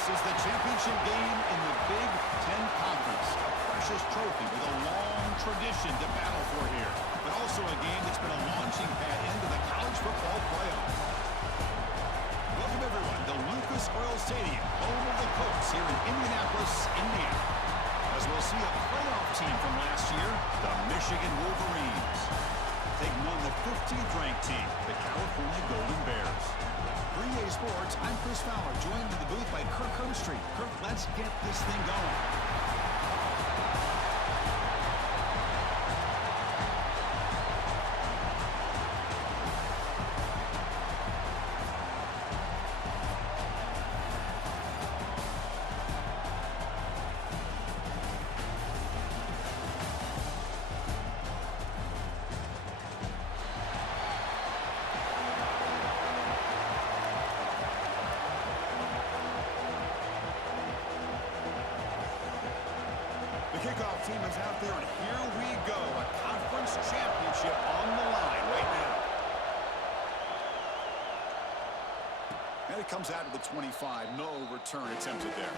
This is the championship game in the Big Ten Conference. A precious trophy with a long tradition to battle for here. But also a game that's been a launching pad into the college football playoff. Welcome, everyone, to Lucas Oil Stadium, home of the Colts here in Indianapolis, Indiana. As we'll see a playoff team from last year, the Michigan Wolverines, taking on the 15th ranked team, the California Golden Bears. 3A Sports, I'm Chris Fowler, joined in the booth by Kirk Herbstreit. Kirk, let's get this thing going. Kickoff team is out there, and here we go. A conference championship on the line right now. And it comes out to the 25. No return attempted there.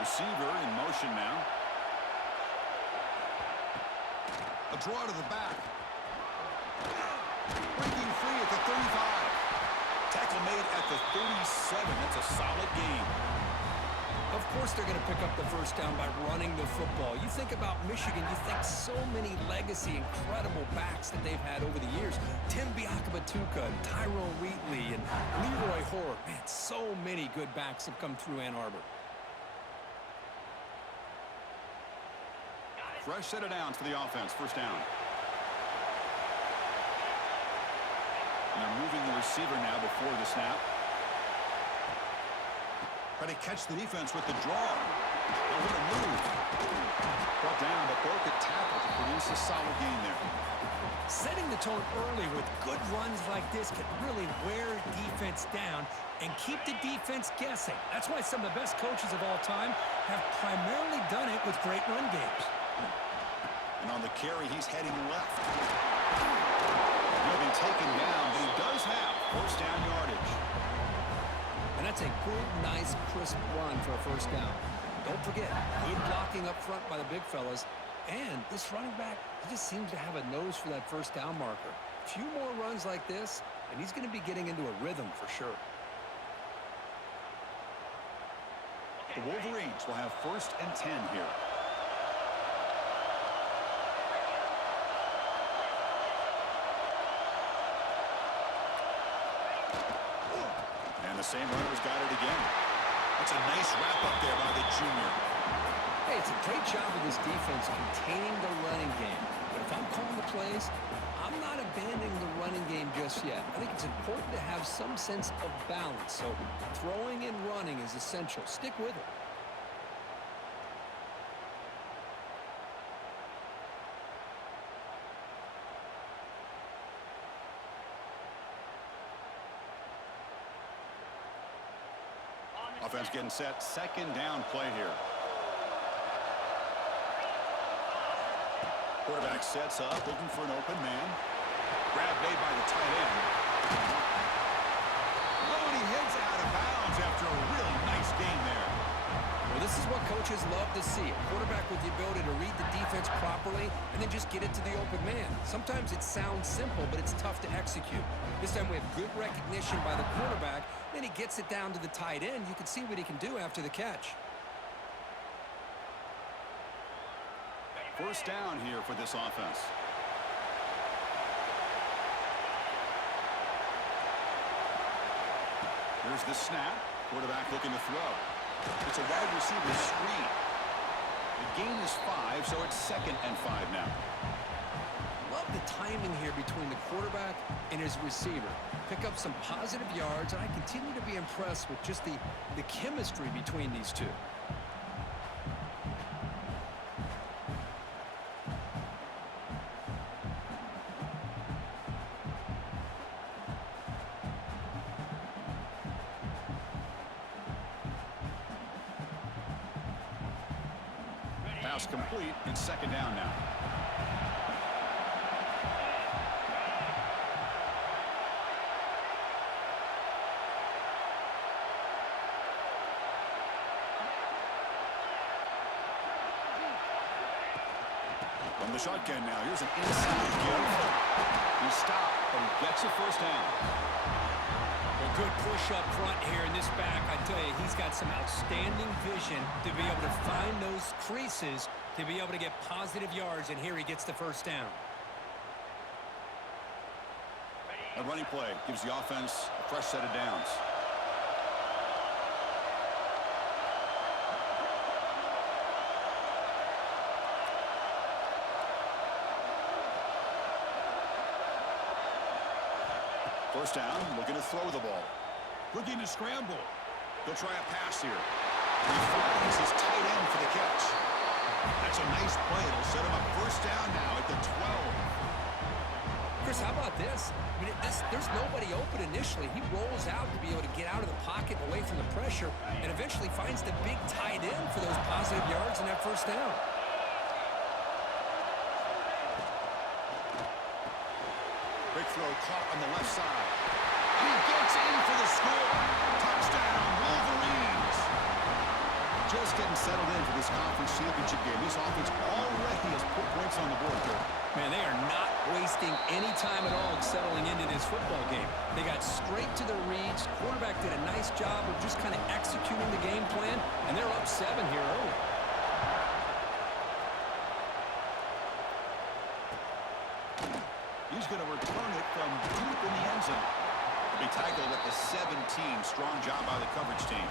Receiver in motion now. A draw to the back. Breaking free at the 35. Tackle made at the 37. That's a solid gain. Of course they're going to pick up the first down by running the football. You think about Michigan, you think so many legacy, incredible backs that they've had over the years. Tim Biakabatuka, Tyrone Wheatley, and Leroy Hoare. Man, so many good backs have come through Ann Arbor. Fresh set of downs for the offense. First down. And they're moving the receiver now before the snap. Try to catch the defense with the draw. Oh, what a move. Brought down, but broke a tackle to produce a solid gain there. Setting the tone early with good runs like this can really wear defense down and keep the defense guessing. That's why some of the best coaches of all time have primarily done it with great run games. And on the carry, he's heading left. He'll be taken down, but he does have first down yardage. And that's a good, nice, crisp run for a first down. Don't forget, good blocking up front by the big fellas. And this running back, he just seems to have a nose for that first down marker. A few more runs like this, and he's going to be getting into a rhythm for sure. The Wolverines will have first and 10 here. The same runner's got it again. That's a nice wrap up there by the junior. Hey, it's a great job of this defense containing the running game. But if I'm calling the plays, I'm not abandoning the running game just yet. I think it's important to have some sense of balance. So throwing and running is essential. Stick with it. Offense getting set. Second down play here. Quarterback sets up, looking for an open man. Grab made by the tight end. Oh, and he heads out of bounds after a really nice gain there. Well, this is what coaches love to see. A quarterback with the ability to read the defense properly and then just get it to the open man. Sometimes it sounds simple, but it's tough to execute. This time we have good recognition by the quarterback. Then he gets it down to the tight end. You can see what he can do after the catch. First down here for this offense. Here's the snap. Quarterback looking to throw. It's a wide receiver screen. The gain is 5, so it's 2nd and 5 now. Love the timing here between the quarterback and his receiver. Pick up some positive yards, and I continue to be impressed with just the chemistry between these two. Pass complete. It's second down now. From the shotgun now, here's an inside give. He stopped, but he gets a first down. A good push up front here in this back. I tell you, he's got some outstanding vision to be able to find those creases, to be able to get positive yards, and here he gets the first down. A running play gives the offense a fresh set of downs. First down, looking to throw the ball. Looking to scramble. They'll try a pass here. He finds his tight end for the catch. That's a nice play. It'll set him up first down now at the 12. Chris, how about this? I mean, there's nobody open initially. He rolls out to be able to get out of the pocket away from the pressure and eventually finds the big tight end for those positive yards and that first down. Big throw caught on the left side. He gets in for the score. Touchdown, Wolverines. Just getting settled in for this conference championship game. This offense already has put points on the board, Joe. Man, they are not wasting any time at all settling into this football game. They got straight to their reads. Quarterback did a nice job of just kind of executing the game plan, and they're up 7 here early. He's going to return it from deep in the end zone. He tackled at the 17. Strong job by the coverage team.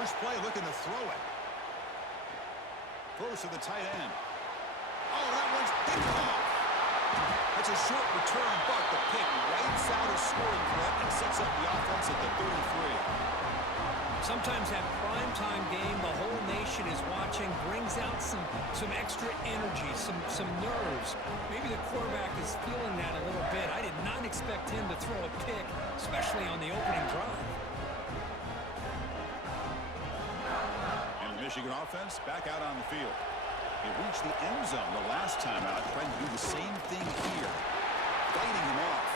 First play looking to throw it. Throws to the tight end. Oh, that one's picked off. That's a short return, but the pick rights out a scoring threat and sets up the offense at the 33. Sometimes that primetime game, the whole nation is watching, brings out some extra energy, some nerves. Maybe the quarterback is feeling that a little bit. I did not expect him to throw a pick, especially on the opening drive. Michigan offense back out on the field. They reached the end zone the last time out, trying to do the same thing here. Fighting him off.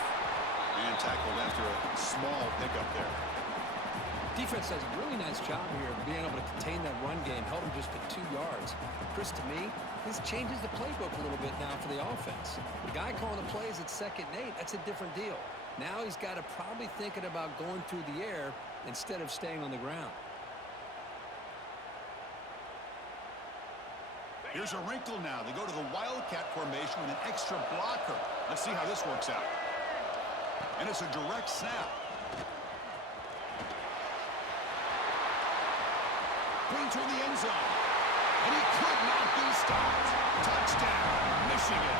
And tackled after a small pickup there. Defense does a really nice job here of being able to contain that run game, held him just to 2 yards. Chris, to me, this changes the playbook a little bit now for the offense. The guy calling the plays at 2nd and 8, that's a different deal. Now he's got to probably thinking about going through the air instead of staying on the ground. Here's a wrinkle now. They go to the Wildcat formation with an extra blocker. Let's see how this works out. And it's a direct snap. Bring toward the end zone. And he could not be stopped. Touchdown, Michigan.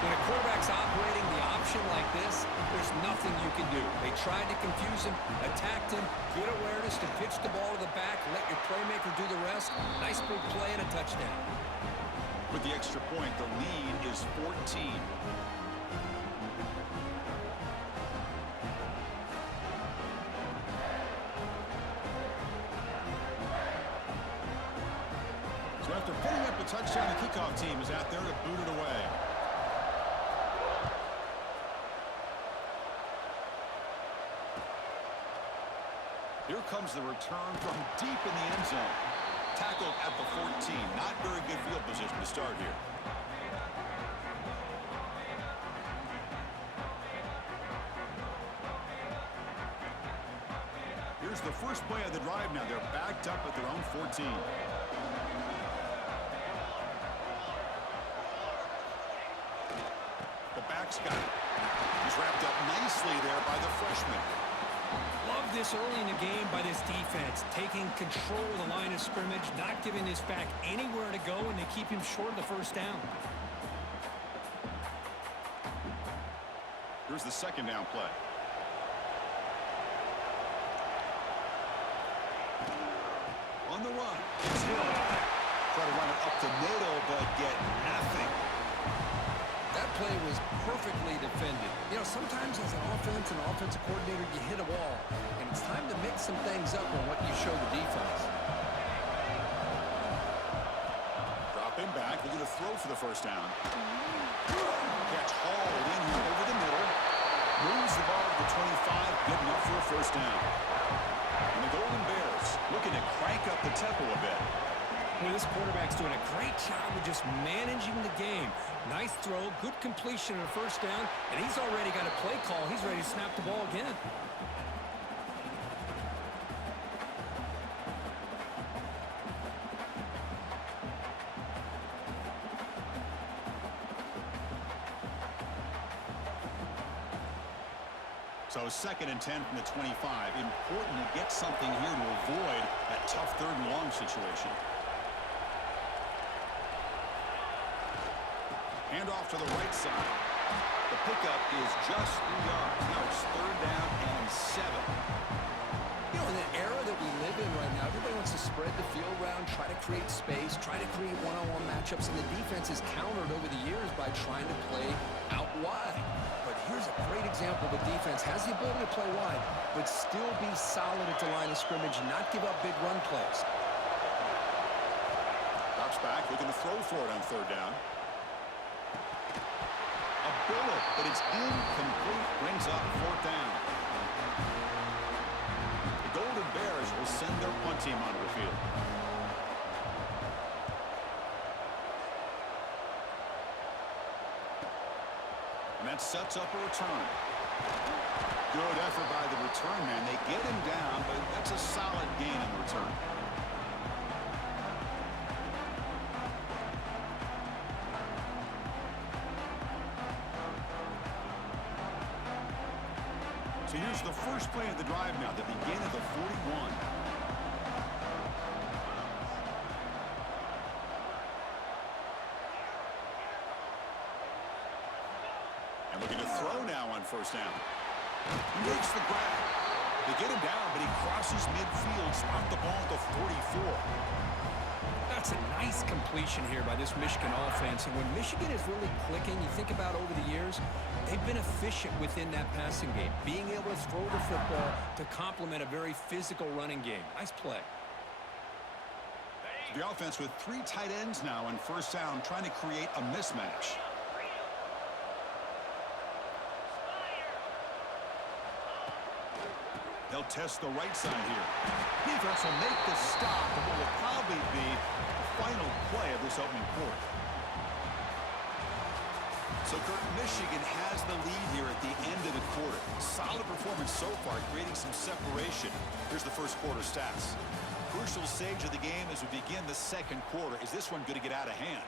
When a quarterback's operating the option like this, there's nothing you can do. They tried to confuse him, attacked him, good awareness to pitch the ball to the back, let your playmaker do the rest. Nice big play and a touchdown. With the extra point, the lead is 14. So after putting up a touchdown, the kickoff team is out there to boot it away. Here comes the return from deep in the end zone. Tackled at the 14. Not very good field position to start here. Here's the first play of the drive now. They're backed up at their own 14. The back's got it. He's wrapped up nicely there by the freshman. Love this early in the game by this defense, taking control of the line of scrimmage, not giving this back anywhere to go, and they keep him short of the first down. here's the second down play. On the run. It's Hill. Try to run it up the middle, but get nothing. That play was perfectly defended. You know, sometimes as an offensive coordinator, you hit a wall, and it's time to mix some things up on what you show the defense. Dropping back, looking to throw for the first down. Catch hauled in here over the middle. Moves the ball to the 25, good enough for a first down. And the Golden Bears looking to crank up the tempo a bit. Well, this quarterback's doing a great job of just managing the game. Nice throw, good completion on a first down, and he's already got a play call. He's ready to snap the ball again. So 2nd and 10 from the 25. Important to get something here to avoid that tough 3rd and long situation. Hand off to the right side. The pickup is just 3 yards. Now it's 3rd down and 7. You know, in the era that we live in right now, everybody wants to spread the field around, try to create space, try to create one-on-one matchups, and the defense is countered over the years by trying to play out wide. But here's a great example of a defense has the ability to play wide, but still be solid at the line of scrimmage and not give up big run plays. Drops back, looking to throw for it on 3rd down. A bullet, but it's incomplete, brings up 4th down. The Golden Bears will send their punt team onto the field. And that sets up a return. Good effort by the return man. They get him down, but that's a solid gain in the return. So here's the first play of the drive now, the beginning of the 41. And looking to throw now on 1st down. He makes the grab. They get him down, but he crosses midfield, spot the ball at the 44. That's a nice completion here by this Michigan offense. And when Michigan is really clicking, you think about over the years, they've been efficient within that passing game, being able to throw the football to complement a very physical running game. Nice play. The offense with 3 tight ends now on 1st down, trying to create a mismatch. They'll test the right side here. Defense will make the stop, but what will probably be the final play of this opening quarter. So, Kurt, Michigan has the lead here at the end of the quarter. Solid performance so far, creating some separation. Here's the first quarter stats. Crucial stage of the game as we begin the 2nd quarter. Is this one going to get out of hand?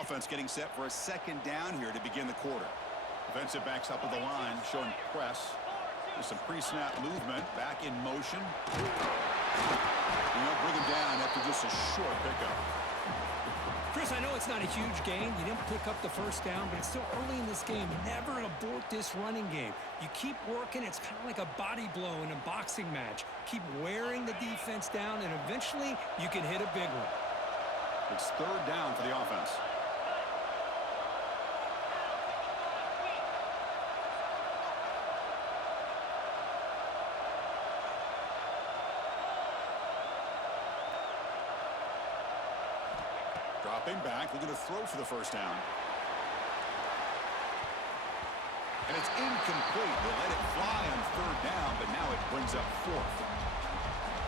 Offense getting set for a 2nd down here to begin the quarter. Defensive backs up at the line, showing press. There's some pre-snap movement, back in motion. Bring him down after just a short pickup. Chris, I know it's not a huge gain. You didn't pick up the 1st down, but it's still early in this game. Never abort this running game. You keep working. It's kind of like a body blow in a boxing match. Keep wearing the defense down, and eventually you can hit a big one. It's 3rd down for the offense. Dropping back, looking to throw for the 1st down. And it's incomplete. They let it fly on 3rd down, but now it brings up 4th.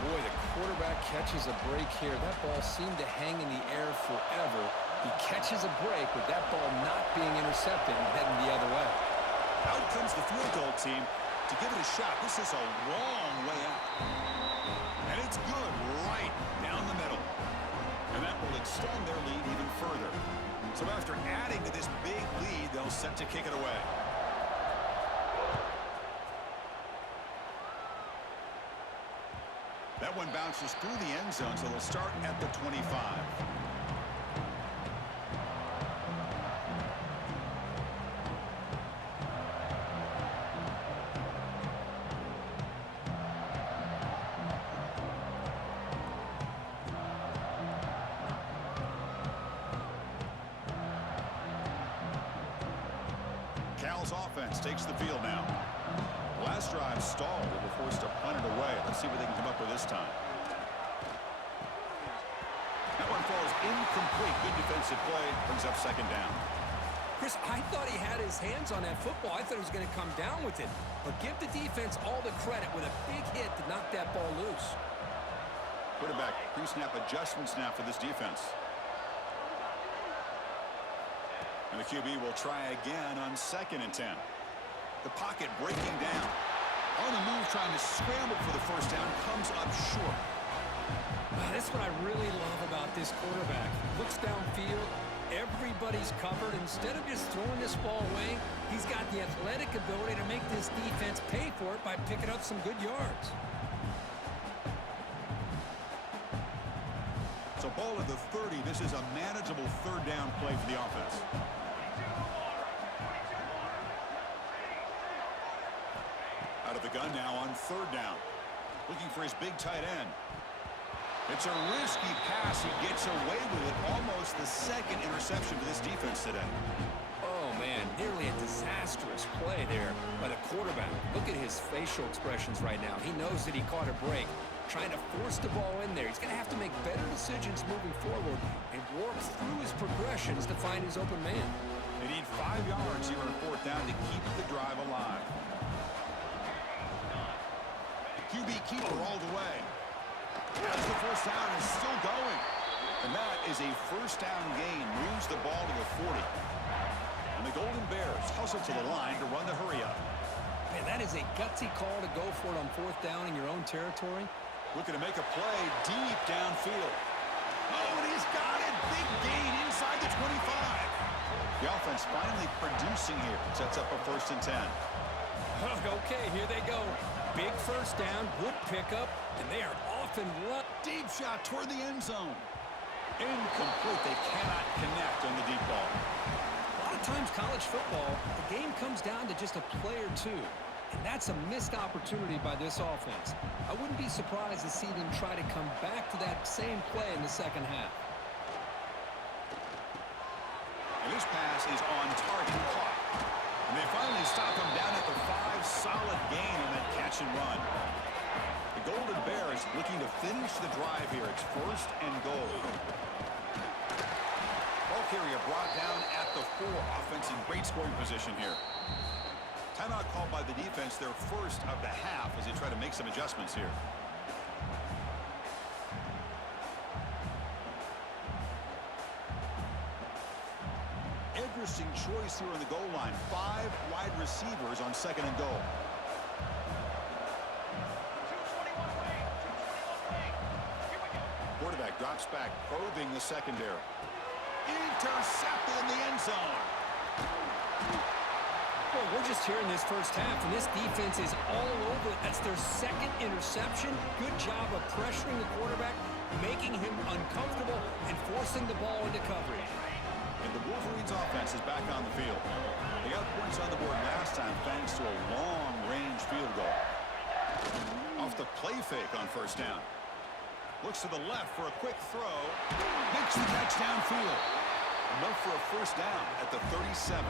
Boy, the quarterback catches a break here. That ball seemed to hang in the air forever. He catches a break with that ball not being intercepted and heading the other way. Out comes the field goal team to give it a shot. This is a long way out. And it's good right down the middle. And that will extend their lead even further. So after adding to this big lead, they'll set to kick it away. That one bounces through the end zone, so they'll start at the 25. Cal's offense takes the field now. Last drive stalled. They were forced to punt it away. Let's see what they can come up with this time. That one falls incomplete. Good defensive play. Brings up second down. Chris, I thought he had his hands on that football. I thought he was going to come down with it. But give the defense all the credit with a big hit to knock that ball loose. Quarterback pre-snap adjustments now for this defense. And the QB will try again on 2nd and 10. The pocket breaking down. On the move, trying to scramble for the first down, comes up short. That's what I really love about this quarterback. Looks downfield. Everybody's covered. Instead of just throwing this ball away, he's got the athletic ability to make this defense pay for it by picking up some good yards. So ball at the 30. This is a manageable third down play for the offense. Out of the gun now on 3rd down. Looking for his big tight end. It's a risky pass. He gets away with it. Almost the 2nd interception for this defense today. Oh, man, nearly a disastrous play there by the quarterback. Look at his facial expressions right now. He knows that he caught a break, trying to force the ball in there. He's going to have to make better decisions moving forward and work through his progressions to find his open man. They need 5 yards here on 4th down to keep the drive alive. QB keeper all the way. As the first down is still going. And that is a first down gain. Moves the ball to the 40. And the Golden Bears hustle to the line to run the hurry up. Man, that is a gutsy call to go for it on 4th down in your own territory. Looking to make a play deep downfield. Oh, and he's got it. Big gain inside the 25. The offense finally producing here. Sets up a 1st and 10. Okay, here they go. Big first down, good pickup, and they are off and run. Deep shot toward the end zone. Incomplete. They cannot connect on the deep ball. A lot of times college football, the game comes down to just a play or two. And that's a missed opportunity by this offense. I wouldn't be surprised to see them try to come back to that same play in the second half. And this pass is on target, caught. And they finally stop him down at the 5. Solid gain on that catch and run. The Golden Bears looking to finish the drive here. It's 1st and goal. Ball carrier brought down at the 4. Offense in great scoring position here. Timeout called by the defense, their first of the half, as they try to make some adjustments here. Interesting choice here on the goal line. 5 wide receivers on 2nd and goal. Quarterback drops back, probing the secondary. Intercepted in the end zone. Well, we're just here in this first half, and this defense is all over it. That's their 2nd interception. Good job of pressuring the quarterback, making him uncomfortable, and forcing the ball into coverage. And the Wolverines offense is back on the field. They got points on the board last time thanks to a long-range field goal. Off the play fake on 1st down. Looks to the left for a quick throw. Makes the catch downfield. Enough for a 1st down at the 37.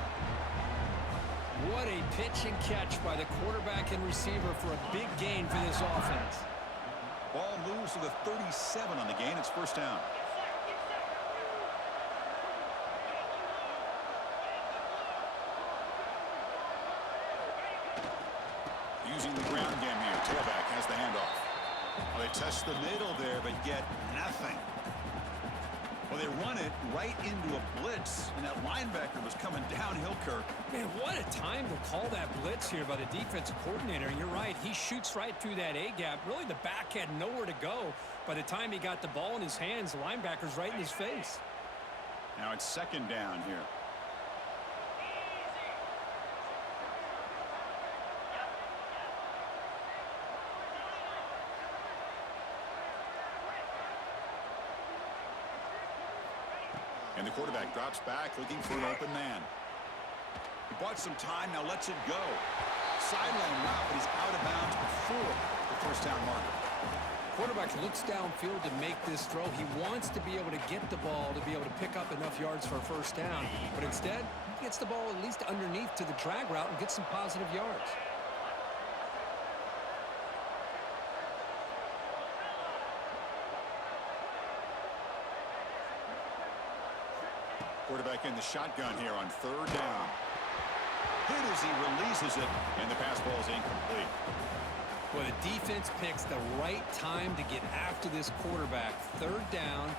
What a pitch and catch by the quarterback and receiver for a big gain for this offense. Ball moves to the 37 on the gain. It's 1st down. Using the ground game here. Tailback has the handoff. Well, they test the middle there, but get nothing. Well, they run it right into a blitz, and that linebacker was coming downhill, Kirk. Man, what a time to call that blitz here by the defensive coordinator. And you're right, he shoots right through that A-gap. Really, the back had nowhere to go. By the time he got the ball in his hands, the linebacker's right in his face. Now it's 2nd down here. And the quarterback drops back looking for an open man. He bought some time, now lets it go. Sideline route, but he's out of bounds before the first down marker. Quarterback looks downfield to make this throw. He wants to be able to get the ball to be able to pick up enough yards for a first down. But instead, he gets the ball at least underneath to the drag route and gets some positive yards. Quarterback in the shotgun here on third down. Hit as he releases it, and the pass ball is incomplete. Well, the defense picks the right time to get after this quarterback. Third down,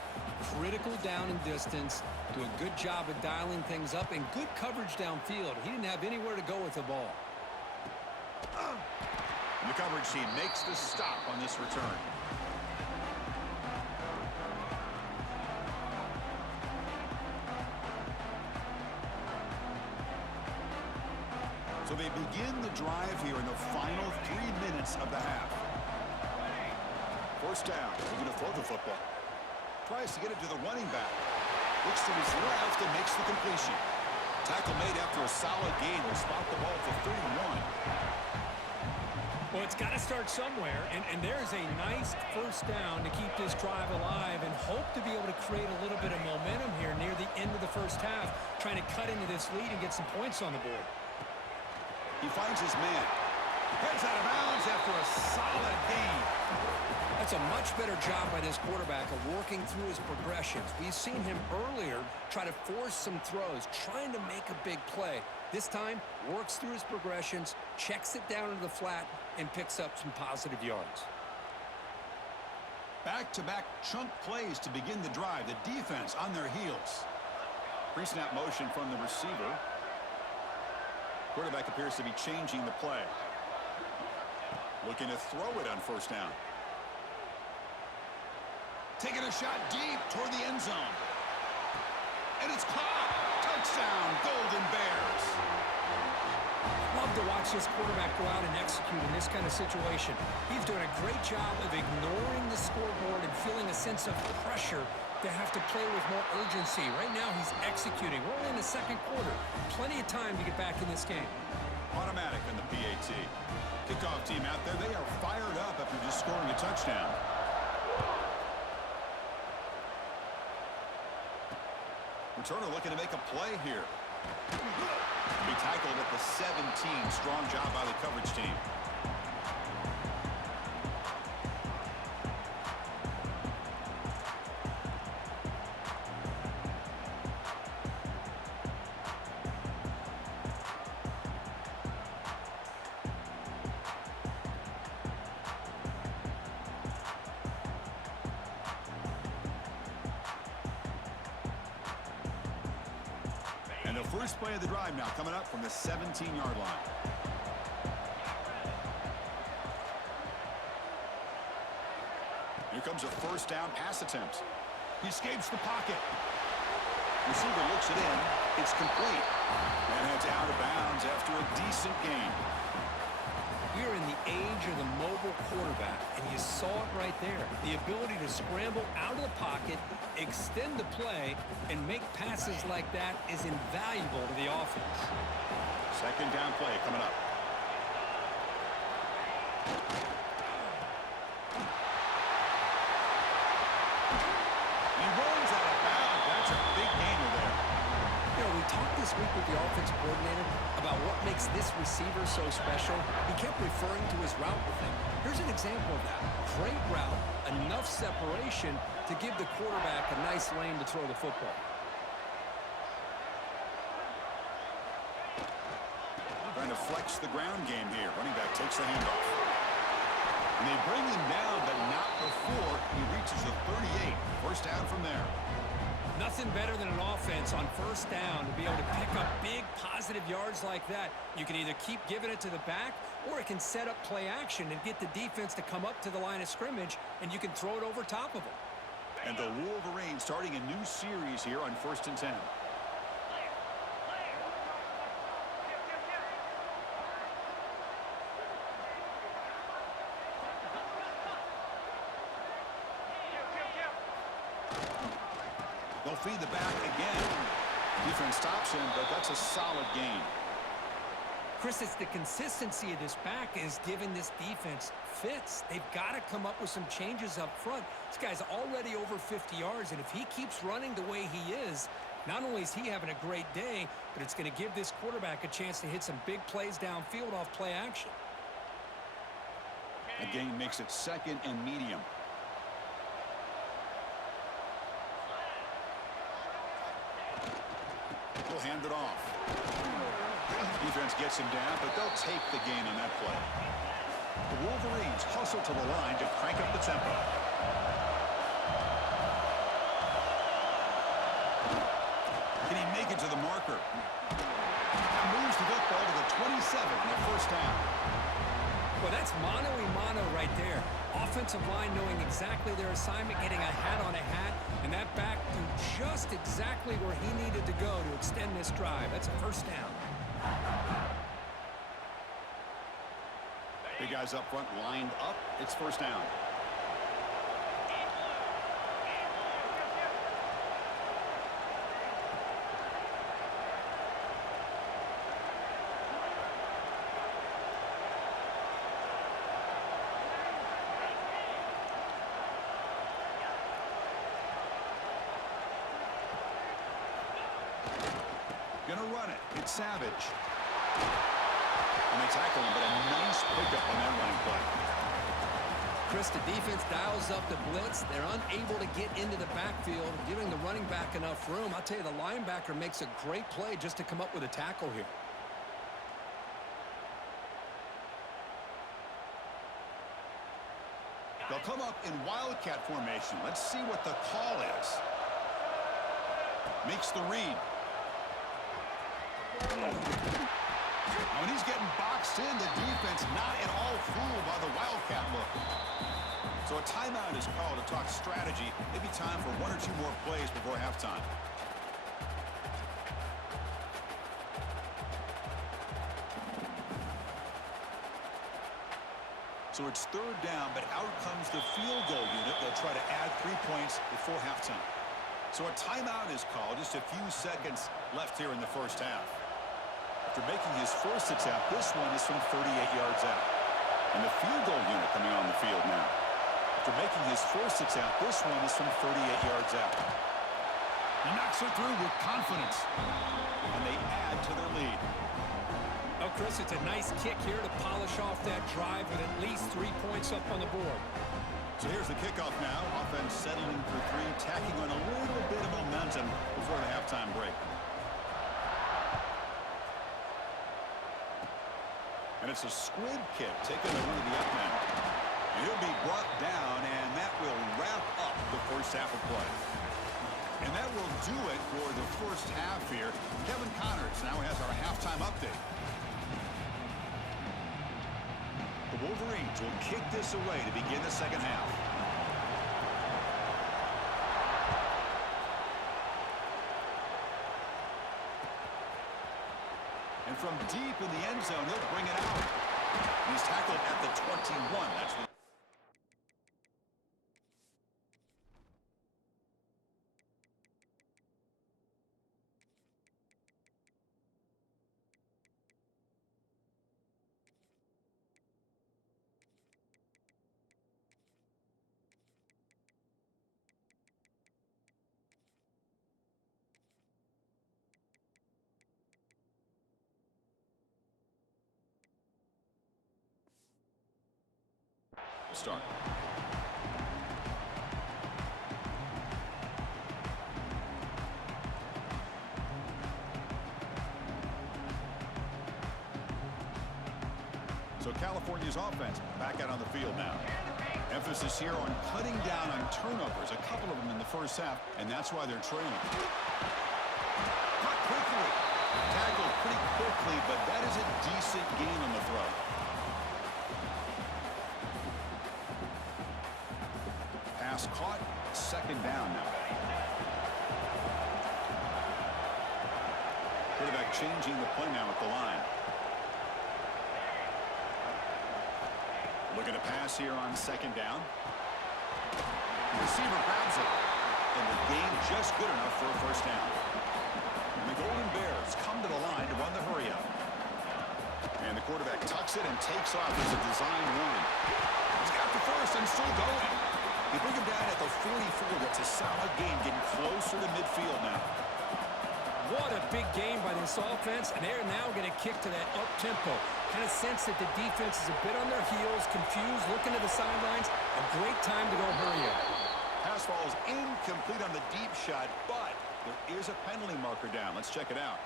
critical down and distance. Do a good job of dialing things up and good coverage downfield. He didn't have anywhere to go with the ball. And the coverage team makes the stop on this return. So they begin the drive here in the final 3 minutes of the half. First down. They're going to throw the football. Tries to get it to the running back. Looks to his left and makes the completion. Tackle made after a solid gain. Will spot the ball for 31. Well, it's got to start somewhere, and there's a nice first down to keep this drive alive and hope to be able to create a little bit of momentum here near the end of the first half, trying to cut into this lead and get some points on the board. He finds his man. Heads out of bounds after a solid gain. That's a much better job by this quarterback of working through his progressions. We've seen him earlier try to force some throws, trying to make a big play. This time, works through his progressions, checks it down into the flat, and picks up some positive yards. Back-to-back chunk plays to begin the drive. The defense on their heels. Pre-snap motion from the receiver. Quarterback appears to be changing the play. Looking to throw it on first down. Taking a shot deep toward the end zone. And it's caught. Touchdown, Golden Bears. Love to watch this quarterback go out and execute in this kind of situation. He's doing a great job of ignoring the scoreboard and feeling a sense of pressure to have to play with more urgency. Right now, he's executing. We're only in the second quarter. Plenty of time to get back in this game. Automatic on the PAT. Kickoff team out there. They are fired up after just scoring a touchdown. Returner looking to make a play here. He tackled at the 17. Strong job by the coverage team. And the first play of the drive now coming up from the 17-yard line. Here comes a first down pass attempt. He escapes the pocket. Receiver looks it in. It's complete. And heads out of bounds after a decent gain. We are in the age of the mobile quarterback, and you saw it right there. The ability to scramble out of the pocket, extend the play, and make passes like that is invaluable to the offense. Second down play coming up. He runs out of bounds. That's a big gainer there. You know, we talked this week with the offensive coordinator about what makes this receiver so special. He kept referring to his route with him. Here's an example of that. Great route, enough separation to give the quarterback a nice lane to throw the football. Trying to flex the ground game here. Running back takes the handoff. And they bring him down, but not before he reaches the 38. First down from there. Nothing better than an offense on first down to be able to pick up big positive yards like that. You can either keep giving it to the back, or it can set up play action and get the defense to come up to the line of scrimmage, and you can throw it over top of them. And the Wolverines starting a new series here on 1st and 10. They'll feed the back again. Defense stops him, but that's a solid gain. Chris, it's the consistency of this back is giving this defense fits. They've got to come up with some changes up front. This guy's already over 50 yards, and if he keeps running the way he is, not only is he having a great day, but it's going to give this quarterback a chance to hit some big plays downfield off play action. The gain makes it 2nd and medium. He'll hand it off. Defense gets him down, but they'll take the gain on that play. The Wolverines hustle to the line to crank up the tempo. Can he make it to the marker? Now moves the football to the 27 and a first down. Well, that's mano-a-mano right there. Offensive line knowing exactly their assignment, getting a hat on a hat, and that back to just exactly where he needed to go to extend this drive. That's a first down. Big guys up front lined up. It's first down. Gonna run it. It's Savage. And they tackle him, but a nice pickup on that running play. Chris, the defense dials up the blitz. They're unable to get into the backfield, giving the running back enough room. I'll tell you, the linebacker makes a great play just to come up with a tackle here. They'll come up in wildcat formation. Let's see what the call is. Makes the read. When he's getting boxed in, the defense not at all fooled by the wildcat look. So a timeout is called to talk strategy. Maybe time for 1 or 2 more plays before halftime. So it's 3rd down, but out comes the field goal unit. They'll try to add 3 points before halftime. So a timeout is called. Just a few seconds left here in the first half. After making his first attempt, this one is from 38 yards out. And the field goal unit coming on the field now. After making his first attempt, this one is from 38 yards out. He knocks it through with confidence. And they add to their lead. Oh, Chris, it's a nice kick here to polish off that drive with at least 3 points up on the board. So here's the kickoff now. Offense settling for 3, tacking on a little bit of momentum before the halftime break. And it's a squib kick taken to one of the up men. And he'll be brought down, and that will wrap up the first half of play. And that will do it for the first half here. Kevin Connors now has our halftime update. The Wolverines will kick this away to begin the second half. And from deep in the end zone, he'll bring it out. He's tackled at the 21. That's what. Start. So California's offense back out on the field now. Emphasis here on cutting down on turnovers, a couple of them in the first half, and that's why they're trailing. Cut quickly. Tackled pretty quickly, but that is a decent gain on the throw. Pass caught, 2nd down now. Quarterback changing the play now at the line. Looking to pass here on 2nd down. Receiver grabs it. and the gain just good enough for a first down. And the Golden Bears come to the line to run the hurry-up. And the quarterback tucks it and takes off as a design run. He's got the first and still going. They bring him down at the 44. That's a solid gain, getting closer to midfield now. What a big game by this offense, and they're now going to kick to that up-tempo. Kind of sense that the defense is a bit on their heels, confused, looking to the sidelines. A great time to go hurry up. Pass falls incomplete on the deep shot, but there is a penalty marker down. Let's check it out.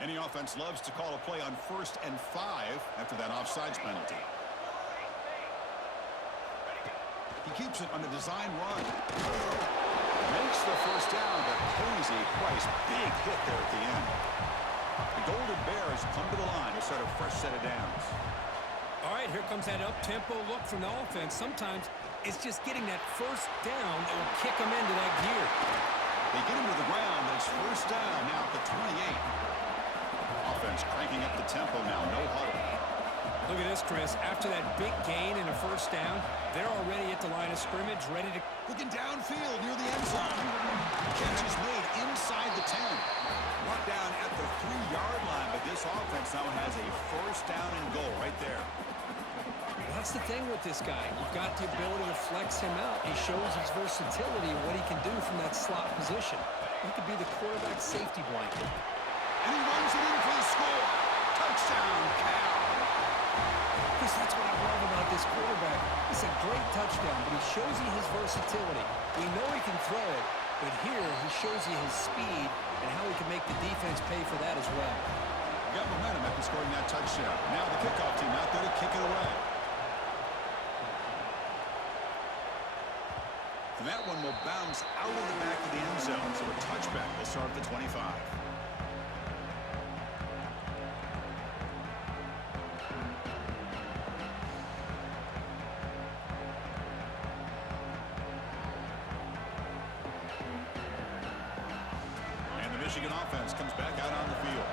Any offense loves to call a play on 1st and 5 after that offsides penalty. He keeps it on the design run. Makes the first down, but pays a price. Big hit there at the end. The Golden Bears come to the line to start a fresh set of downs. All right, here comes that up-tempo look from the offense. Sometimes it's just getting that first down that will kick them into that gear. They get him to the ground, but it's first down now at the 28. Offense cranking up the tempo now, no huddle. Look at this, Chris. After that big gain and a first down, they're already at the line of scrimmage, ready to... Looking downfield near the end zone. Catch is made inside the 10. Brought down at the 3-yard line, but this offense now has a first down and goal right there. Well, that's the thing with this guy. You've got the ability to flex him out. He shows his versatility and what he can do from that slot position. He could be the quarterback safety blanket. And he runs it in for the score. Touchdown, Cal. Chris, that's what I love about this quarterback. It's a great touchdown, but he shows you his versatility. We know he can throw it, but here he shows you his speed and how he can make the defense pay for that as well. Got momentum after scoring that touchdown. Now the kickoff team out there to kick it away. And that one will bounce out of the back of the end zone, so a touchback will start at the 25. Michigan offense comes back out on the field.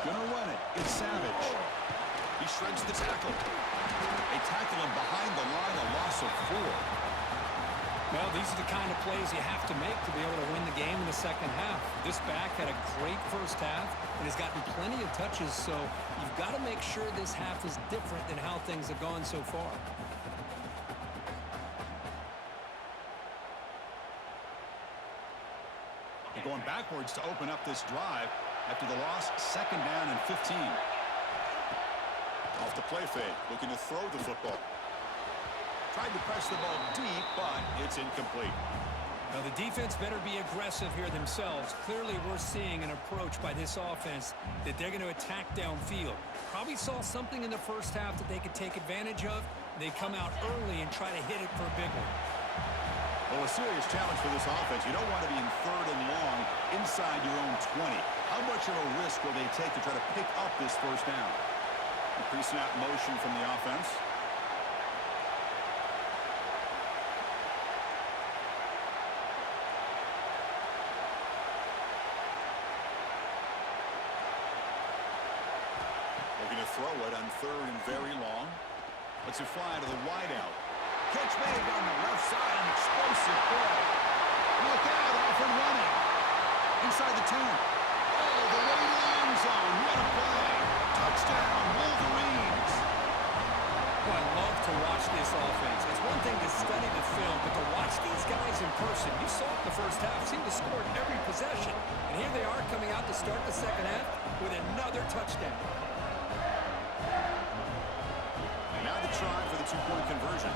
Gonna run it. It's Savage. He shreds the tackle. They tackle him behind the line, a loss of 4. Well, these are the kind of plays you have to make to be able to win the game in the second half. This back had a great first half and has gotten plenty of touches, so you've got to make sure this half is different than how things have gone so far. Going backwards to open up this drive after the loss, 2nd down and 15. Off the play fake, looking to throw the football. Tried to press the ball deep, but it's incomplete. Now the defense better be aggressive here themselves. Clearly we're seeing an approach by this offense that they're going to attack downfield. Probably saw something in the first half that they could take advantage of. They come out early and try to hit it for a big one. Well, a serious challenge for this offense. You don't want to be in 3rd and long inside your own 20. How much of a risk will they take to try to pick up this first down? A pre-snap motion from the offense. Looking to throw it on 3rd and very long. Lets it fly to the wideout. Catch made on the left side, an explosive play. Look out, off and running. Inside the 10. Oh, the way to the end zone. What a play. Touchdown, Wolverines. Well, I love to watch this offense. It's one thing to study the film, but to watch these guys in person, you saw it in the first half, seemed to score every possession. And here they are coming out to start the second half with another touchdown. And now the try for the 2-point conversion.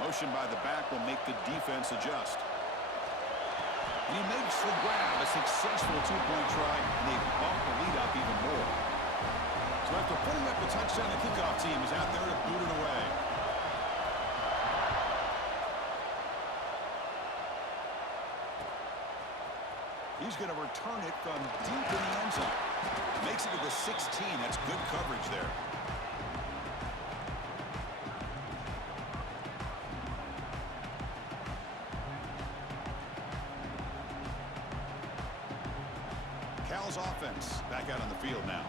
Motion by the back will make the defense adjust. And he makes the grab, a successful 2-point try, and they bump the lead up even more. So after putting up the touchdown, the kickoff team is out there to boot it away. He's going to return it from deep in the end zone. Makes it to the 16. That's good coverage there. Cal's offense back out on the field now.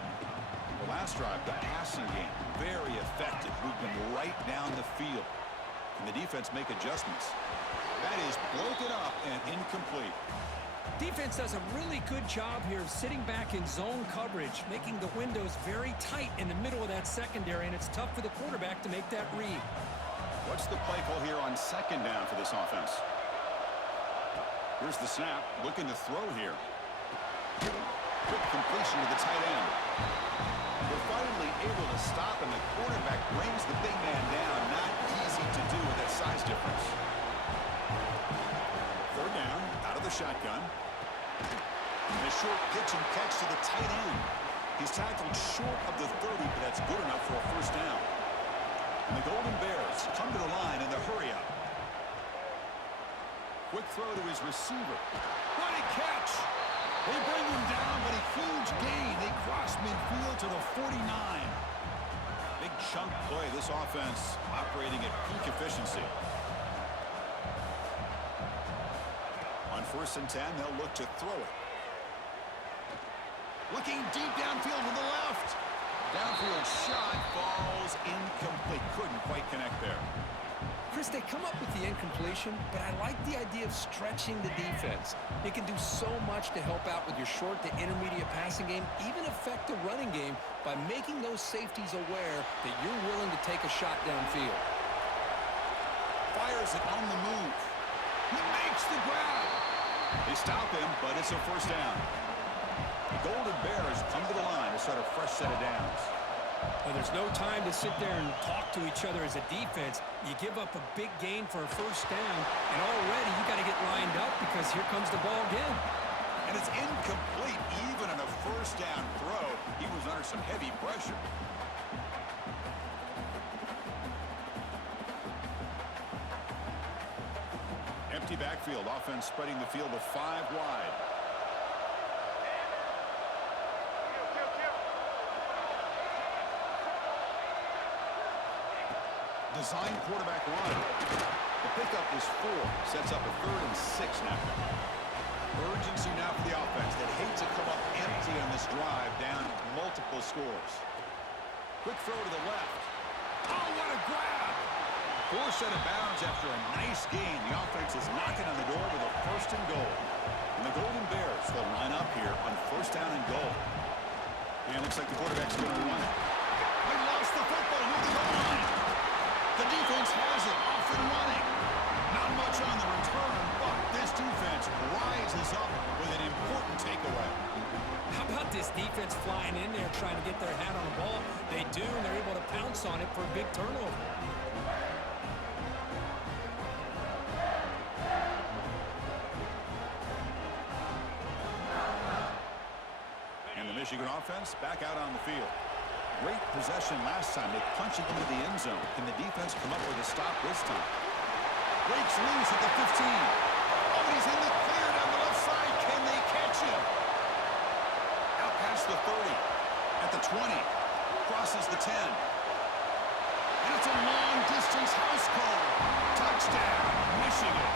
The last drive, the passing game, very effective. Moving right down the field. Can the defense make adjustments? That is broken up and incomplete. Defense does a really good job here of sitting back in zone coverage, making the windows very tight in the middle of that secondary, and it's tough for the quarterback to make that read. What's the play call here on second down for this offense? Here's the snap, looking to throw here. Quick completion to the tight end. They're finally able to stop, and the quarterback brings the big man down. Not easy to do with that size difference. Third down, out of the shotgun. And a short pitch and catch to the tight end. He's tackled short of the 30, but that's good enough for a first down. And the Golden Bears come to the line in the hurry-up. Quick throw to his receiver. What a catch! They bring him down, but a huge gain. They cross midfield to the 49. Big chunk play. This offense operating at peak efficiency. On 1st and 10, they'll look to throw it. Looking deep downfield to the left. Downfield shot falls incomplete. Couldn't quite connect there. Chris, they come up with the incompletion, but I like the idea of stretching the defense. It can do so much to help out with your short to intermediate passing game, even affect the running game by making those safeties aware that you're willing to take a shot downfield. Fires it on the move. He makes the grab. They stop him, but it's a first down. The Golden Bears come to the line to start a fresh set of downs. Well, there's no time to sit there and talk to each other as a defense. You give up a big gain for a first down, and already you got to get lined up because here comes the ball again. And it's incomplete even on a first down throw. He was under some heavy pressure. Empty backfield, offense spreading the field with 5 wide. Design quarterback run. The pickup is 4. Sets up a 3rd and 6 now. Urgency now for the offense that hates to come up empty on this drive, down multiple scores. Quick throw to the left. Oh, what a grab! Forced out of bounds after a nice gain. The offense is knocking on the door with a 1st and goal. And the Golden Bears will line up here on 1st down and goal. And it looks like the quarterback's going to run it. They lost the football near the goal line. The defense has it off and running. Not much on the return, but this defense rises up with an important takeaway. How about this defense flying in there trying to get their hand on the ball? They do, and they're able to pounce on it for a big turnover. And the Michigan offense back out on the field. Great possession last time. They punch it into the end zone. Can the defense come up with a stop this time? Breaks loose at the 15. Oh, he's in the clear down the left side. Can they catch him? Out past the 30. At the 20. Crosses the 10. And it's a long-distance house call. Touchdown, Michigan.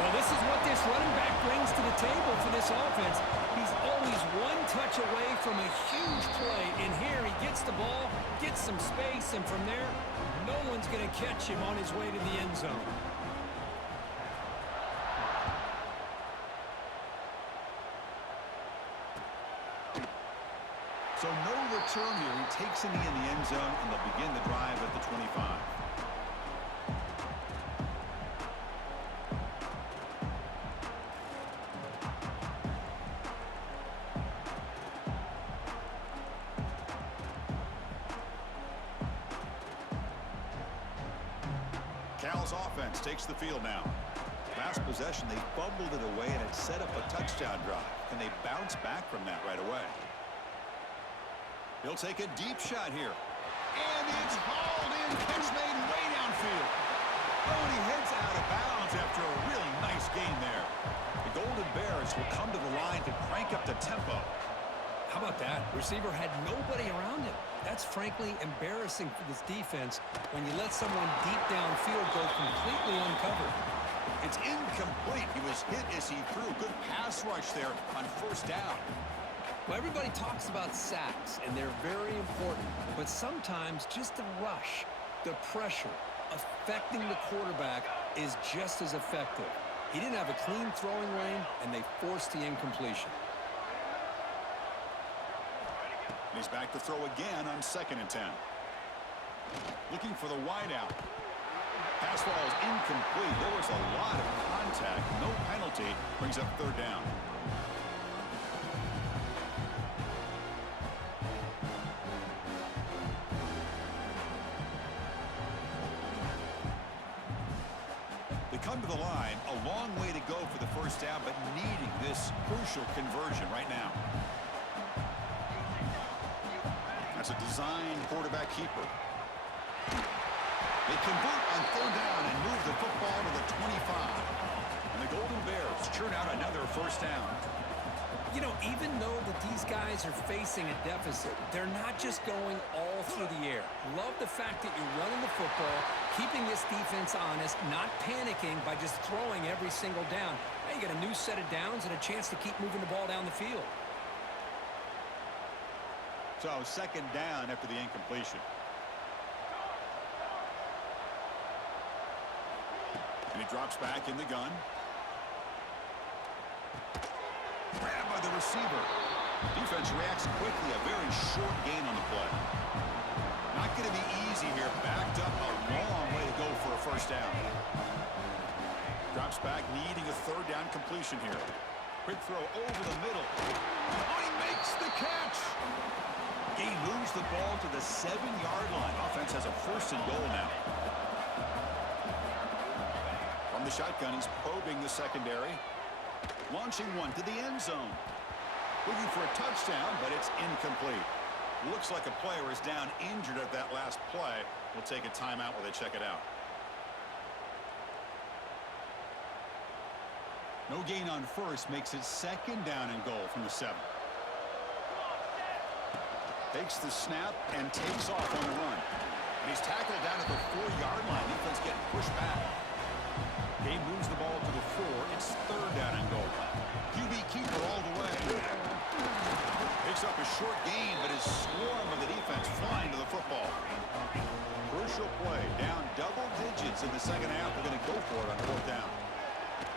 Well, this is what this running back brings to the table for this offense. He's always one touch away from a huge play. And here he gets the ball, gets some space, and from there, no one's going to catch him on his way to the end zone. So no return here. He takes it in the end zone, and they'll begin the drive at the 25. Cal's offense takes the field now. Last possession, they fumbled it away, and it set up a touchdown drive. Can they bounce back from that right away? He'll take a deep shot here. And it's hauled in. Catch made way downfield. Oh, and he heads out of bounds after a really nice gain there. The Golden Bears will come to the line to crank up the tempo. How about that? Receiver had nobody around him. That's frankly embarrassing for this defense when you let someone deep downfield go completely uncovered. It's incomplete. He was hit as he threw. Good pass rush there on first down. Well, everybody talks about sacks, and they're very important. But sometimes just the rush, the pressure, affecting the quarterback is just as effective. He didn't have a clean throwing lane, and they forced the incompletion. He's back to throw again on 2nd and 10. Looking for the wide out. Pass ball is incomplete. There was a lot of contact. No penalty. Brings up 3rd down. They come to the line. A long way to go for the first down, but needing this crucial conversion right now. That's a design quarterback keeper. They convert on 3rd down and move the football to the 25. And the Golden Bears churn out another first down. You know, even though that these guys are facing a deficit, they're not just going all through the air. Love the fact that you're running the football, keeping this defense honest, not panicking by just throwing every single down. Now you got a new set of downs and a chance to keep moving the ball down the field. So 2nd down after the incompletion. And he drops back in the gun. Grabbed by the receiver. Defense reacts quickly. A very short gain on the play. Not going to be easy here. Backed up a long way to go for a first down. Drops back, needing a 3rd down completion here. Quick throw over the middle. Oh, he makes the catch. He moves the ball to the 7-yard line. Offense has a 1st and goal now. From the shotgun, he's probing the secondary. Launching one to the end zone. Looking for a touchdown, but it's incomplete. Looks like a player is down injured at that last play. We'll take a timeout while they check it out. No gain on 1st makes it 2nd down and goal from the 7. Takes the snap and takes off on the run. And he's tackled down at the 4-yard line. Defense getting pushed back. Gabe moves the ball to the 4. It's 3rd down and goal. QB keeper all the way. Picks up a short gain, but his swarm of the defense flying to the football. Crucial play. Down double digits in the 2nd half. They're going to go for it on 4th down.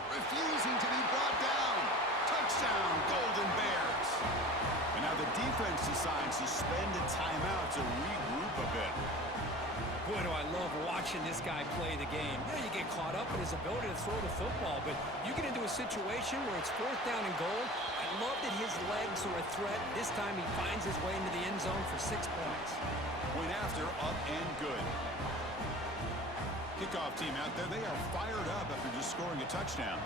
Refusing to be brought down. Touchdown, Golden Bears. And now the defense decides to spend a timeout to regroup a bit. Boy, do I love watching this guy play the game. You know, you get caught up in his ability to throw the football, but you get into a situation where it's 4th down and goal. I love that his legs are a threat. This time he finds his way into the end zone for 6 points. Point after, up and good. Kickoff team out there. They are fired up after just scoring a touchdown.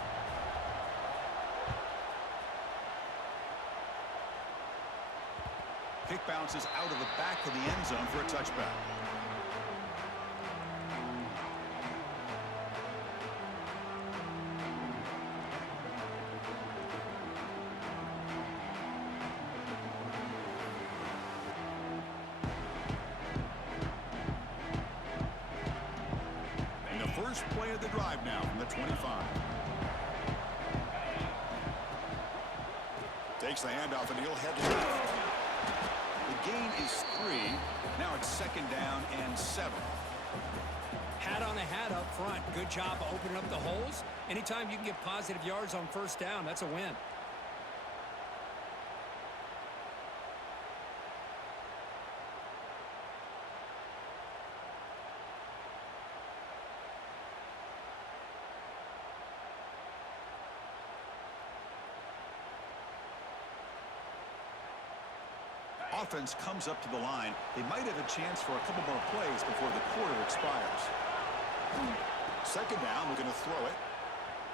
Kick bounces out of the back of the end zone for a touchback. And the first play of the drive now from the 25. Takes the handoff and he'll head left. The gain is 3. Now it's 2nd down and 7. Hat on a hat up front. Good job opening up the holes. Anytime you can get positive yards on 1st down, that's a win. Offense comes up to the line. They might have a chance for a couple more plays before the quarter expires. 2nd down, we're going to throw it.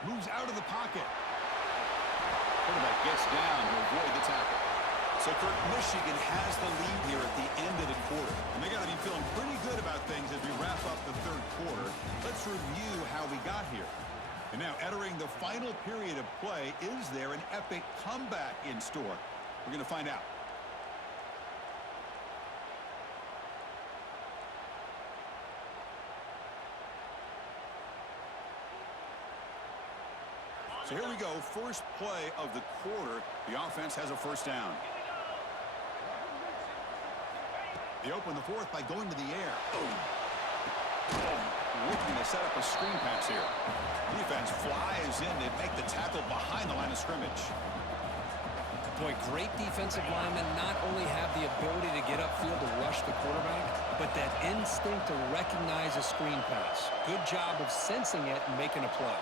Moves out of the pocket. Quarterback gets down to avoid the tackle. So, Kirk, Michigan has the lead here at the end of the quarter. And they got to be feeling pretty good about things as we wrap up the 3rd quarter. Let's review how we got here. And now, entering the final period of play, is there an epic comeback in store? We're going to find out. So here we go, first play of the quarter. The offense has a first down. They open the fourth by going to the air. Looking to set up a screen pass here. Defense flies in to make the tackle behind the line of scrimmage. Boy, great defensive linemen not only have the ability to get upfield to rush the quarterback, but that instinct to recognize a screen pass. Good job of sensing it and making a play.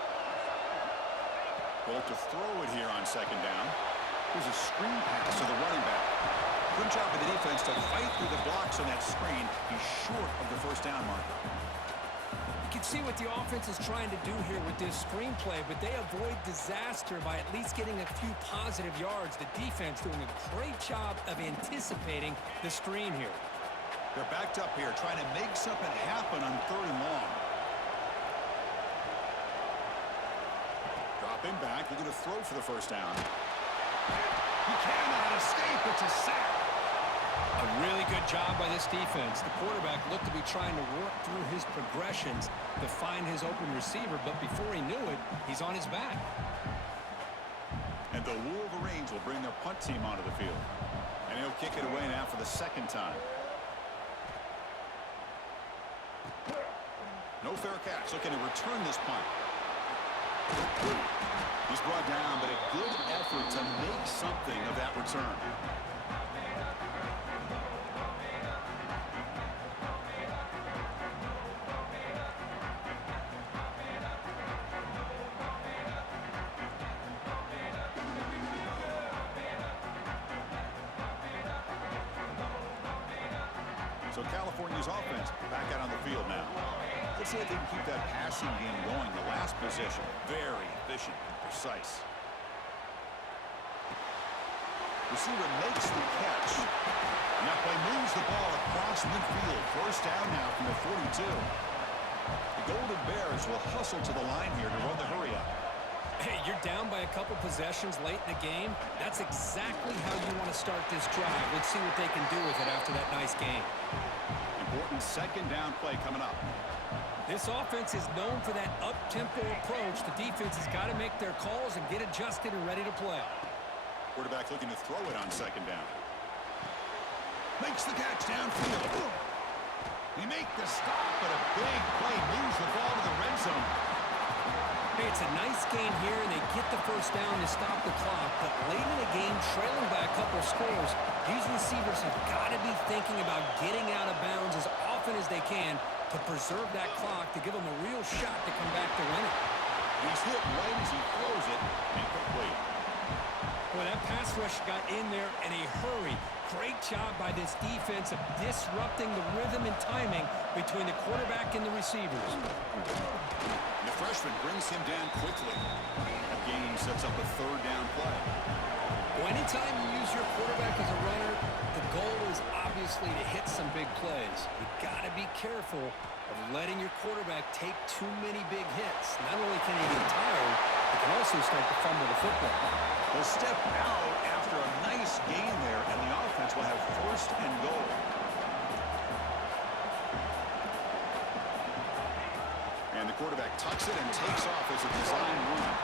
Bolt to throw it here on second down. Here's a screen pass to the running back. Good job of the defense to fight through the blocks on that screen. He's short of the first down marker. You can see what the offense is trying to do here with this screenplay, but they avoid disaster by at least getting a few positive yards. The defense doing a great job of anticipating the screen here. They're backed up here, trying to make something happen on third and long. Dropping back, looking to throw for the first down. He cannot escape. It's a sack. A really good job by this defense. The quarterback looked to be trying to work through his progressions to find his open receiver, but before he knew it, he's on his back. And the Wolverines will bring their punt team onto the field. And he'll kick it away now for the second time. No fair catch. Looking to return this punt. He's brought down, but a good effort to make something of that return. So California's offense back out on the field now. Let's see if they can keep that passing game going. The last possession, very efficient and precise. Receiver makes the catch. And that play moves the ball across midfield. First down now from the 42. The Golden Bears will hustle to the line here to run the hurry up. Hey, you're down by a couple possessions late in the game. That's exactly how you want to start this drive. Let's see what they can do with it after that nice game. Important second down play coming up. This offense is known for that up-tempo approach. The defense has got to make their calls and get adjusted and ready to play. Quarterback looking to throw it on second down. Makes the catch downfield. He makes the stop, but a big play moves the ball to the red zone. Hey, it's a nice gain here, and they get the first down to stop the clock. But late in the game, trailing by a couple of scores, these receivers have got to be thinking about getting out of bounds as often as they can to preserve that clock, to give them a real shot to come back to win it. He's hit right as he throws it, incomplete. Boy, that pass rush got in there in a hurry. Great job by this defense of disrupting the rhythm and timing between the quarterback and the receivers. The freshman brings him down quickly. That gain sets up a third down play. Well, anytime you use your quarterback as a runner, the goal is obviously to hit some big plays. You got to be careful of letting your quarterback take too many big hits. Not only can he get tired, he can also start to fumble the football. Will step out after a nice gain there, and the offense will have first and goal. And the quarterback tucks it and takes off as a design run.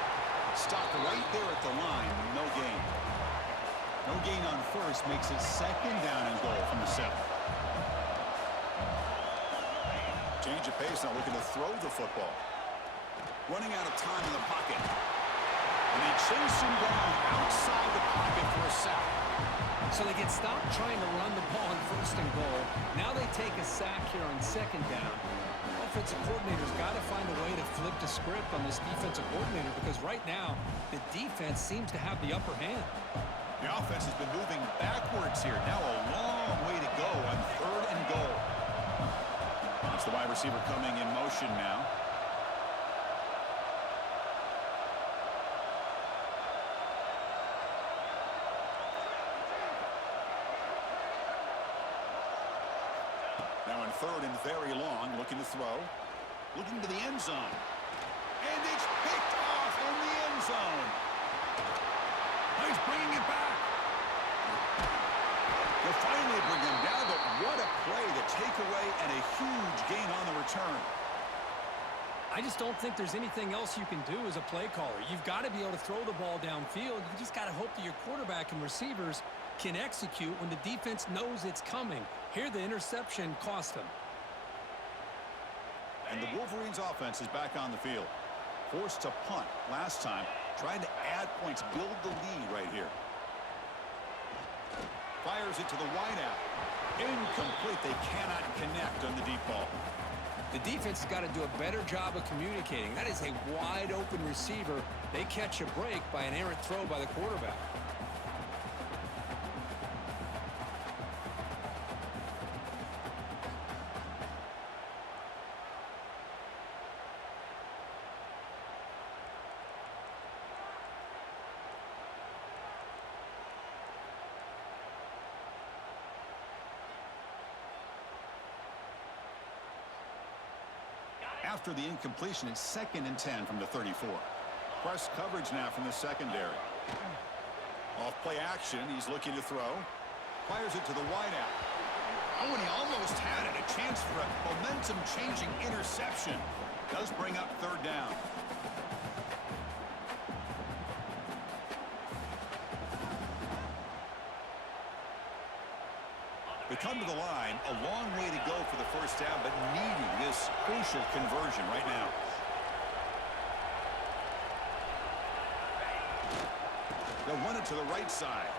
Stopped right there at the line, no gain. No gain on first makes it second down and goal from the 7. Change of pace now, looking to throw the football. Running out of time in the pocket. And they chase him down outside the pocket for a sack. So they get stopped trying to run the ball on first and goal. Now they take a sack here on second down. Offensive coordinator's got to find a way to flip the script on this defensive coordinator, because right now the defense seems to have the upper hand. The offense has been moving backwards here. Now a long way to go on third and goal. It's the wide receiver coming in motion now. Now in third and very long, looking to throw. Looking to the end zone. And it's picked off in the end zone. He's bringing it back. They'll finally bring him down, but what a play, the takeaway, and a huge gain on the return. I just don't think there's anything else you can do as a play caller. You've got to be able to throw the ball downfield. You just got to hope that your quarterback and receivers can execute when the defense knows it's coming. Here, the interception cost them. And the Wolverines offense is back on the field. Forced to punt last time, trying to add points, build the lead right here. Fires it to the wideout. Incomplete. They cannot connect on the deep ball. The defense has got to do a better job of communicating. That is a wide open receiver. They catch a break by an errant throw by the quarterback. After the incompletion, it's 2nd and 10 from the 34. Press coverage now from the secondary. Off play action, he's looking to throw. Fires it to the wideout. Oh, and he almost had it. A chance for a momentum-changing interception. Does bring up 3rd down. They come to the line, a long way to go for the 1st down, but needing this crucial conversion right now. They'll run it to the right side.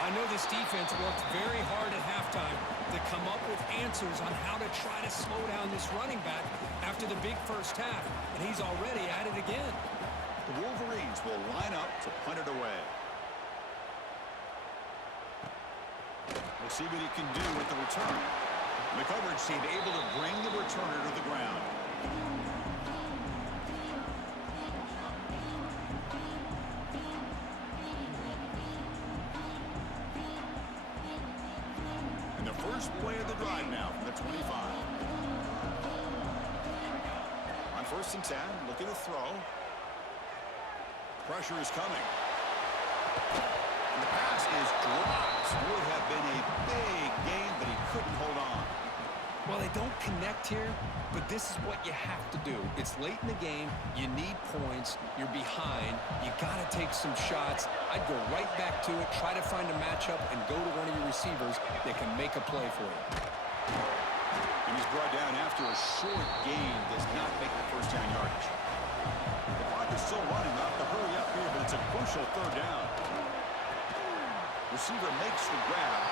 I know this defense worked very hard at halftime to come up with answers on how to try to slow down this running back after the big 1st half, and he's already at it again. The Wolverines will line up to punt it away. We'll see what he can do with the return. The coverage team able to bring the returner to the ground. And the first play of the drive now from the 25. On 1st and 10, looking to throw. Pressure is coming. And the pass is dropped. Would have been a big game, but he couldn't hold on. Well, they don't connect here, but this is what you have to do. It's late in the game. You need points. You're behind. You got to take some shots. I'd go right back to it, try to find a matchup, and go to one of your receivers that can make a play for you. And he's brought down after a short gain. Does not make the 1st down yardage. The clock is still running. Not to hurry up here, but it's a crucial 3rd down. Receiver makes the grab.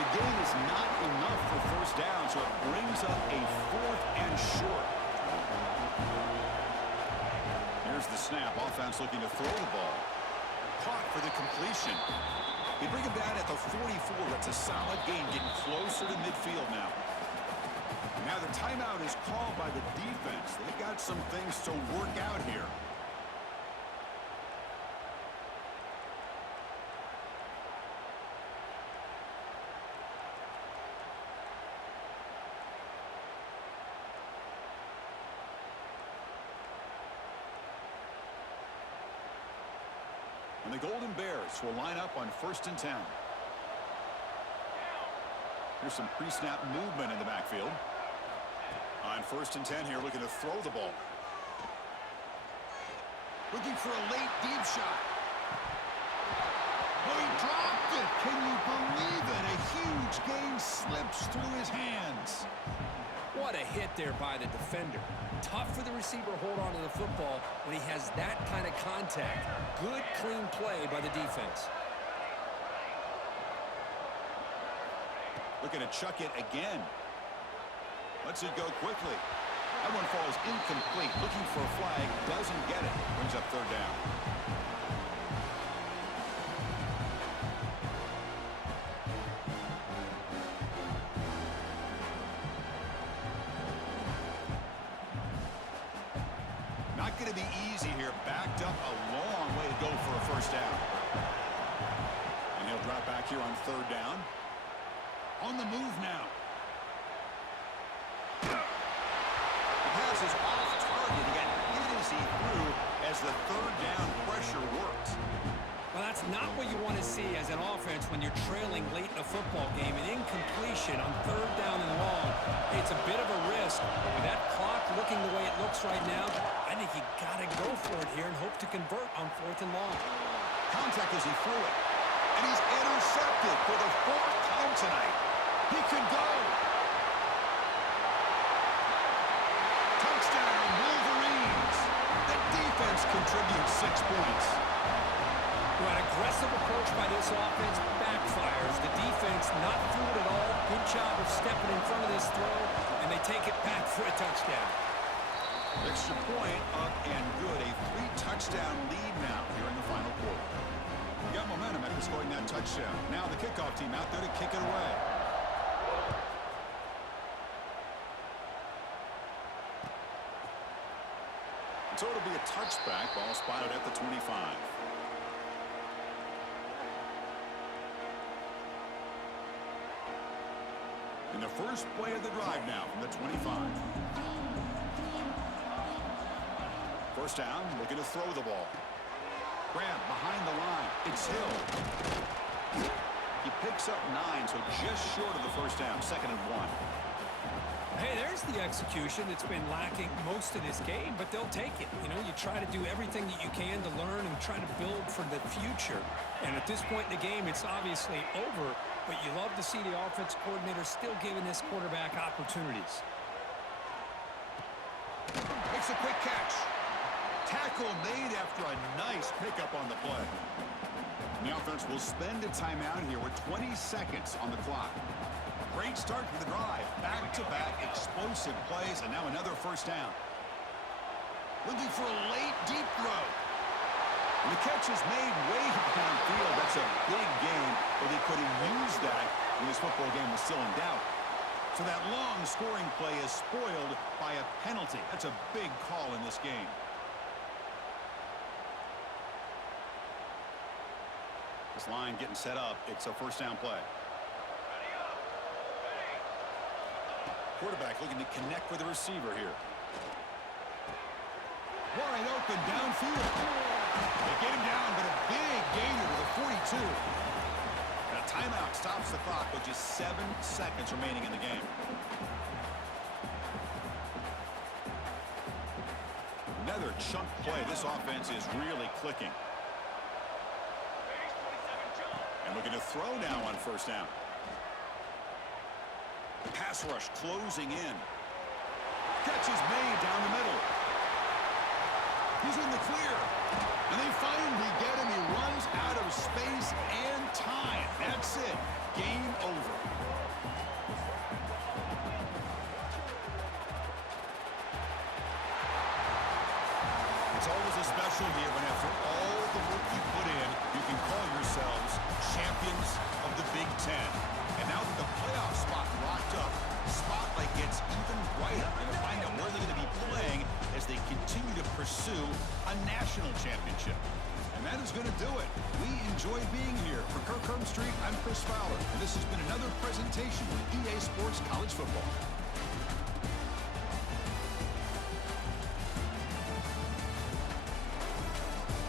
The gain is not enough for 1st down, so it brings up a 4th and short. Here's the snap. Offense looking to throw the ball. Caught for the completion. They bring him down at the 44. That's a solid gain, getting closer to midfield now. Now the timeout is called by the defense. They've got some things to work out here. And the Golden Bears will line up on 1st and 10. Here's some pre-snap movement in the backfield. On 1st and 10 here, looking to throw the ball. Looking for a late deep shot. Oh, he dropped it. Can you believe it? A huge gain slips through his hands. What a hit there by the defender. Tough for the receiver to hold on to the football when he has that kind of contact. Good, clean play by the defense. Looking to chuck it again. Lets it go quickly. That one falls incomplete. Looking for a flag. Doesn't get it. Brings up 3rd down. Not going to be easy here. Backed up a long way to go for a 1st down. And he'll drop back here on 3rd down. On the move now. The pass is off target. He got hit as he threw as the 3rd down pressure works. Well, that's not what you want want to see as an offense when you're trailing late in a football game. An incompletion on 3rd down and long. It's a bit of a risk. With that clock looking the way it looks right now, I think you got to go for it here and hope to convert on 4th and long. Contact as he threw it. And he's intercepted for the 4th time tonight. He could go. Touchdown, Wolverines. The defense contributes 6 points. Well, an aggressive approach by this offense backfires. The defense not through it at all. Good job of stepping in front of this throw, and they take it back for a touchdown. Extra point up and good. A 3-touchdown lead now here in the final quarter. We got momentum after scoring that touchdown. Now the kickoff team out there to kick it away. So it'll be a touchback. Ball spotted at the 25. In the first play of the drive now from the 25. First down, looking to throw the ball. Grab behind the line. It's Hill. He picks up 9, so just short of the first down. 2nd and 1. Hey, there's the execution that's been lacking most of this game, but they'll take it. You know, you try to do everything that you can to learn and try to build for the future. And at this point in the game, it's obviously over, but you love to see the offense coordinator still giving this quarterback opportunities. Makes a quick catch. Tackle made after a nice pickup on the play. And the offense will spend a timeout here with 20 seconds on the clock. Great start for the drive. Back-to-back explosive plays, and now another first down. Looking for a late, deep throw. And the catch is made way downfield. That's a big game, but they could have used that when this football game was still in doubt. So that long scoring play is spoiled by a penalty. That's a big call in this game. This line getting set up. It's a first down play. Quarterback looking to connect with the receiver here. Wide open downfield. They get him down, but a big gainer to the 42. And a timeout stops the clock with just 7 seconds remaining in the game. Another chunk play. This offense is really clicking. And looking to throw now on first down. Pass rush closing in. Catch is made down the middle. He's in the clear. And they finally get him. He runs out of space and time. That's it. Game over. It's always a special year when after all the work you put in, you can call yourselves champions of the Big Ten. And now with the playoff spot locked up, the spotlight gets even brighter. They're going to find out where they're going to be playing as they continue to pursue a national championship. And that is going to do it. We enjoy being here. For Kirk Street, I'm Chris Fowler. And this has been another presentation with EA Sports College Football.